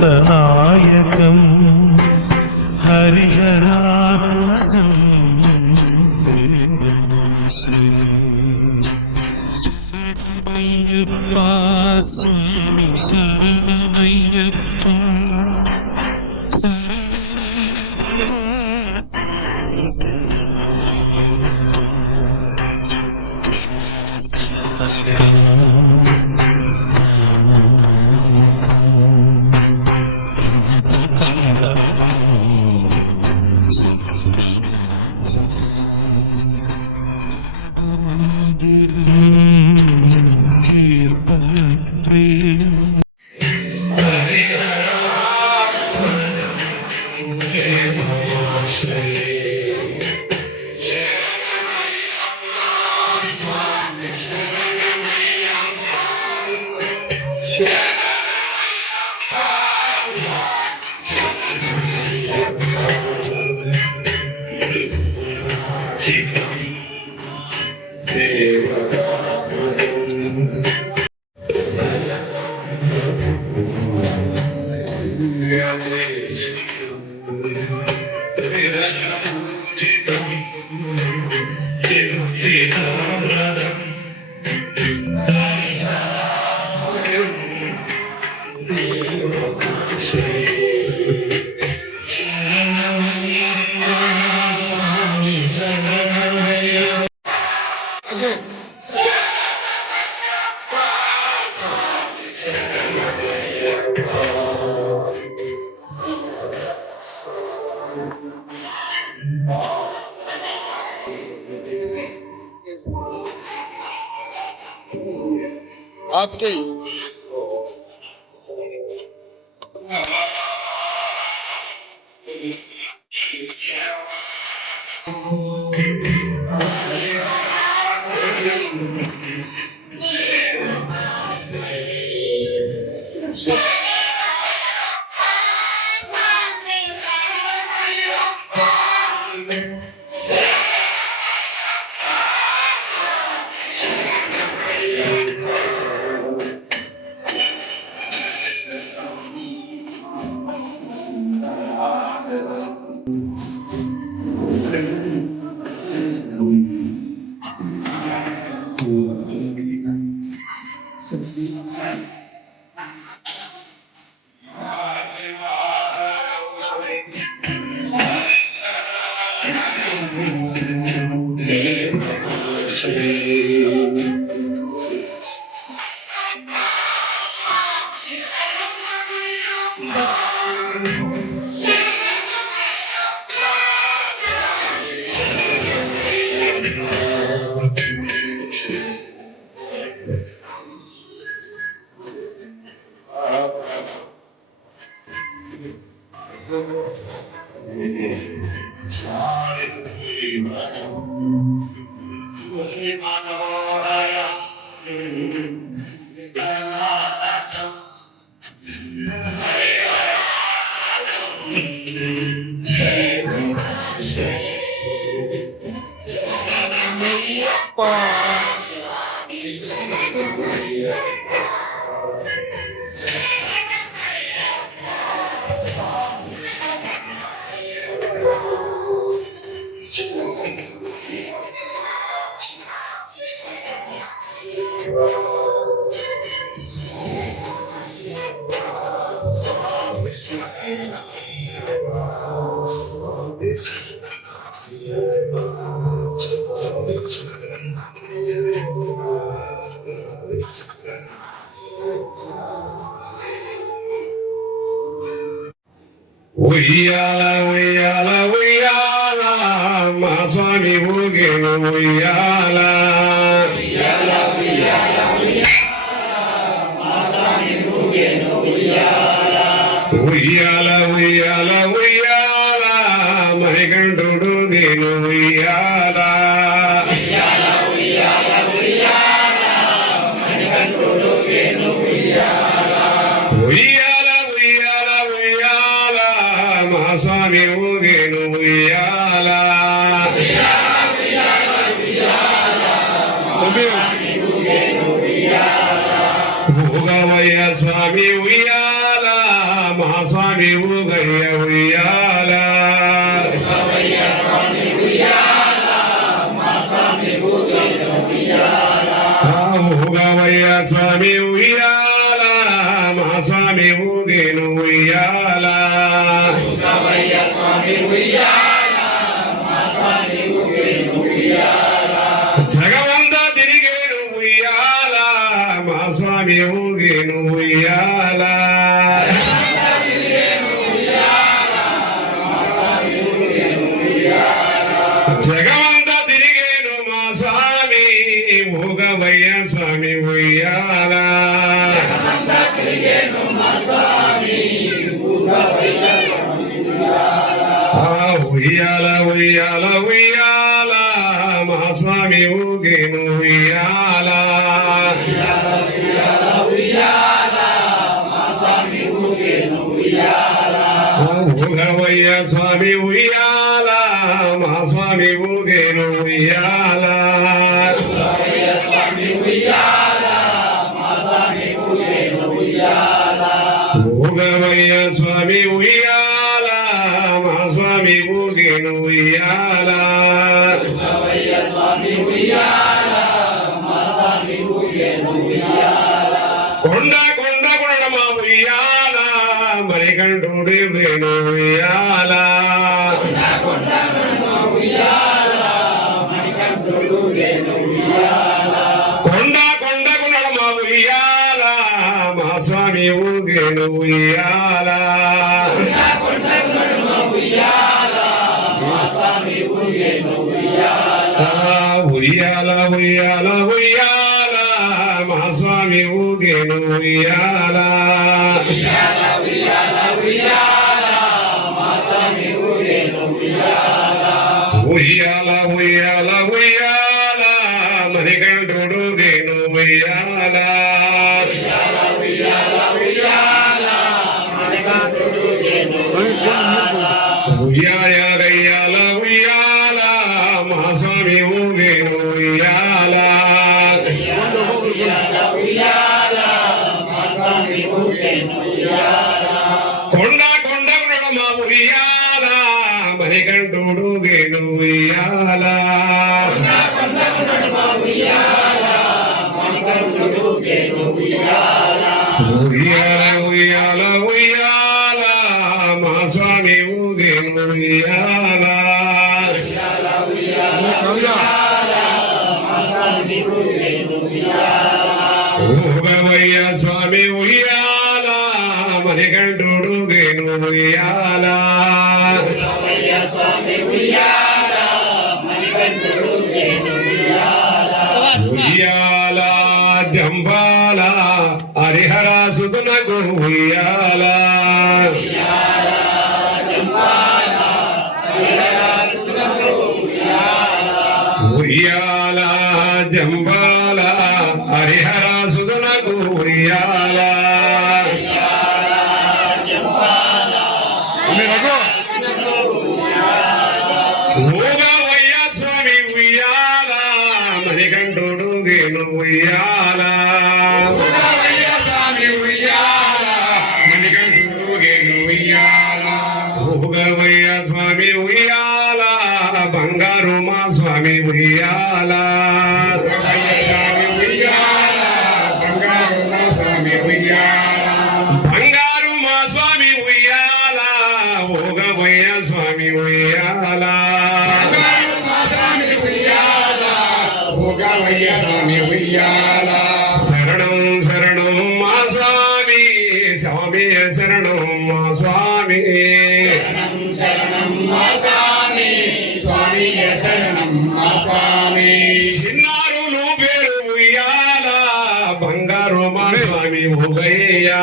ഭൂതനായകം ഹരിഹരാത്മജം ശരണമയ്യപ്പ സ്വാമി ശരണമയ്യപ്പ Realmente आपके ఉయ్యాల ఉయ్యాల ఉయ్యాల మా స్వామి ఊగేను ఉయ్యాల ఉయ్యాల ఉయ్యాల ఉయ్యాల మణికంఠుడు గేను ఉయ్యాల ఉయ్యాల ఉయ్యాల ఉయ్యాల మా స్వామి ఊగేను ఉయ్యాల ఊగవయ్య స్వామి ఉయ్యాల మా స్వామి ఊగయ్య ఉయ్యాల ఊగవయ్య స్వామి ఉయ్యాల మా స్వామి ఊగేను ఉయ్యాల ఊగవయ్య స్వామి ఉయ్యాల మా స్వామి ఊగేను ఉయ్యాల జగమంతా తిరిగేను ఉయ్యాల మా స్వామి ఊగేను ఉయ్యాల జగమంతా తిరిగేను మా స్వామి ఊగవయ్య స్వామి ఉయ్యాల ఉయ్యాల ఉయ్యాల ఉయ్యాల మా స్వామి ఊగేను ఉయ్యాల ఊగవయ్య స్వామి ఉయ్యాల మా స్వామి ఊగేను ఉయ్యాల ఊగవయ్య స్వామి ఉయ్యాల మా స్వామి ఊగేను ఉయ్యాల కొండ కొండ కొండ మా ఉయ్యాల మణికంఠుడు వేణు ఉయ్యాల కొండ కొండ కొండ మా ఉయ్యాల మా స్వామి ఊగేను ఉయ్యాల ఉయ్యాల ఉయ్యాల ఉయ్యాల మా స్వామి ఊగేను ఉయ్యాల ఉయ్యాల ఉయ్యాల ఉయ్యాల మణికంఠుడు గేను ఉయ్యాల ఉయ్యాల గయ్యాల ఉయ్యాల మా స్వామి ఊగేను ఉయ్యాల కొండ కొండ మా ఉయ్యాల మణికంఠుడు గేను ఉయ్యాల ఉయ్యాల ఉయ్యాల ఉయ్యాల మా స్వామి ఊగేను ఉయ్యాల ఊగవయ్య స్వామి ఉయ్యాల మణికంఠుడు గేను ఉయ్యాల ఉయ్యాల జంబాల హరిహర సుతునకు ఉయ్యాల ఉయ్యాల జంబాల హరిహర సుతునకు ఉయ్యాల ఊగవయ్య స్వామి ఉయ్యాల మణికంఠుడు గేను ఉయ్యాల మణికంఠుడు గేను ఉయ్యాల ఊగవయ్య స్వామి ఉయ్యాల బంగారు మా స్వామి ఉయ్యాల బంగారు మా స్వామి ఉయ్యాల ఊగవయ్య స్వామి ఉయ్యాల శరణం శరణం మా స్వామి స్వామి శరణం మా స్వామి చిన్నారులు పేరు ఉయ్యాల బంగారు మా స్వామి ఊగయ్యా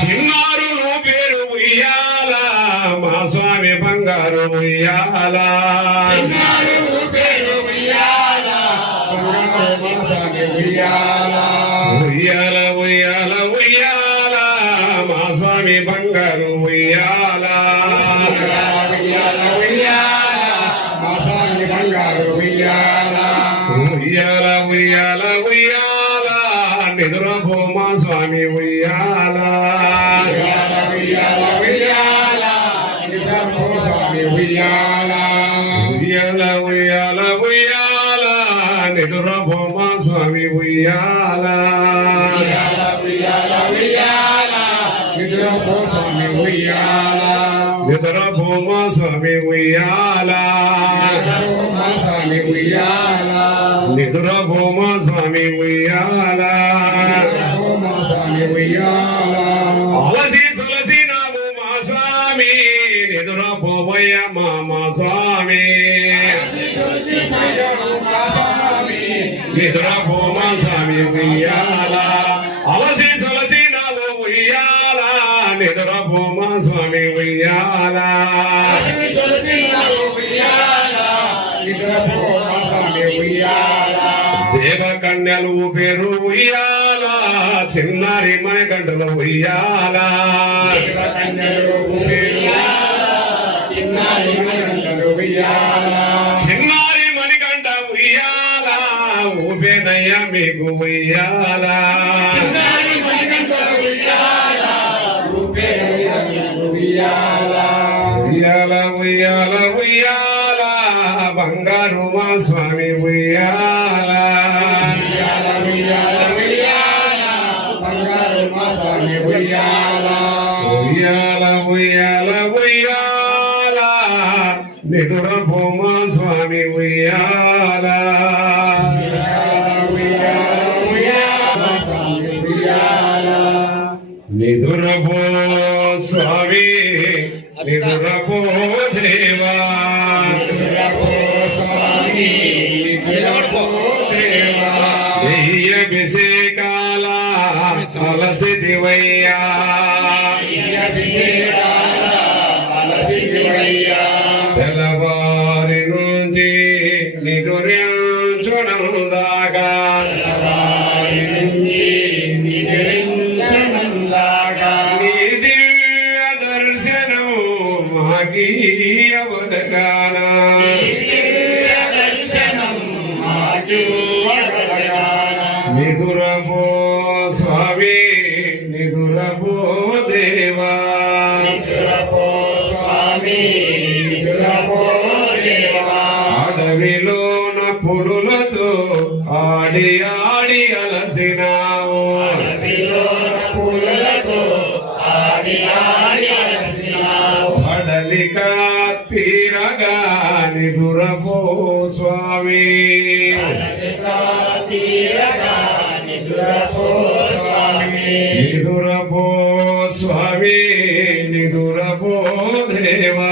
చిన్నారులు పేరు ఉయ్యాల మా స్వామి బంగారు ఉయ్యాల ఉయ్యాల ఉయ్యాల ఉయ్యాల మా స్వామి బంగారు ఉయ్యాల ఉయ్యాల ఉయ్యాల ఉయ్యాల నిద్రపో మా స్వామి ఉయ్యాల ఉయ్యాల ఉయ్యాల ఉయ్యాల నిద్రపో మా స్వామి ఉయ్యాల నిద్రపో మా స్వామి ఉయ్యాల నిద్రపో మా స్వామి ఉయ్యాల అలసి సొలసి నాము మా స్వామి నిద్రపోవయ్య మా స్వామి నిద్రపో మా స్వామి ఉయ్యాల అలసి సొలసి నాము ఉయ్యాల నిద్రపో మా స్వామి ఉయ్యాల దేవకన్యలు పేరు ఉయ్యాల చిన్నారి మణికంఠుల ఉయ్యాల చిన్నారి మణికంఠ ఉయ్యాల ఊపేనయ్య మీకు ఉయ్యాల ఉయ్యాల ఉయ్యాల ఉయ్యాల బంగారు మా స్వామి ఉయ్యాల ఉయ్యాల ఉయ్యాల ఉయ్యాల నిదురపో మా స్వామి ఉయ్యాల నిదురపో స్వామి నిదురపో దేవా అభిషేకాల అలసిదివయ్యా తెల్లవారి నుంచి నిదురించునందాగా నీ దివ్య దర్శనం మాకీయవనగానా నిదురపో స్వామి నిదురపో దేవా అడవిలోన పులులతో ఆడి ఆడి అలసినావు అడలిక తీరగా నిదురపో స్వామి నిదురపో స్వామి నిదురపో దేవా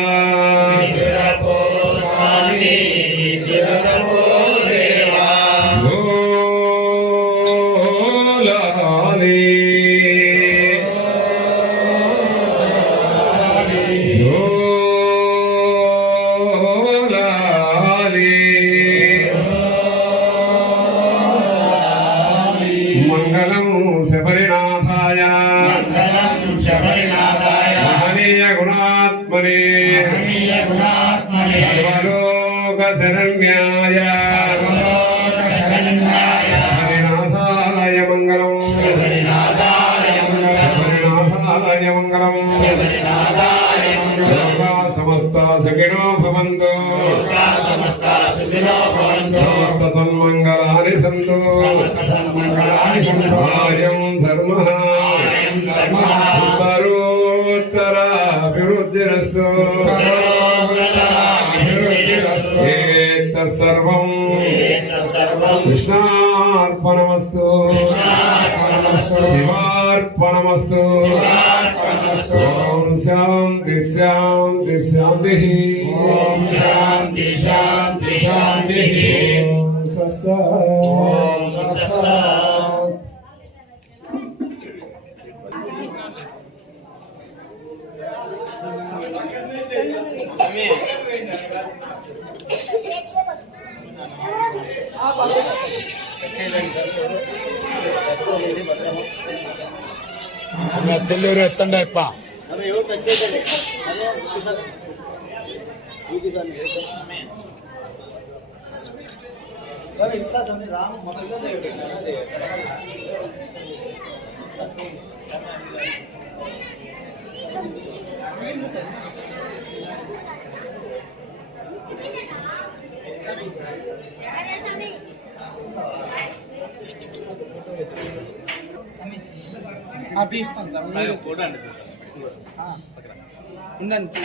లాలి మంగళం శబరినాథాయ మహనీయ గుణాత్మనే సర్వలోక శరణ్యాయ శబరినాథాయ మంగళం శబరినాథాయ మంగళం లోకా సమస్త సుఖినో భవంతు సమస్త సన్మంగళాని సంతు ఆయం ధర్మః ఉత్తరోత్తరాభివృద్ధిరస్తు ఏతత్సర్వం కృష్ణార్పణమస్తు శివార్పణమస్తు ఓం శాంతి శాంతి శాంతి ఓం శాంతి శాంతి శాంతి ఓం సత్సత్. తెల్లూరు ఎత్తండి అప్ప తీస్తాను సార్ ఉండండి.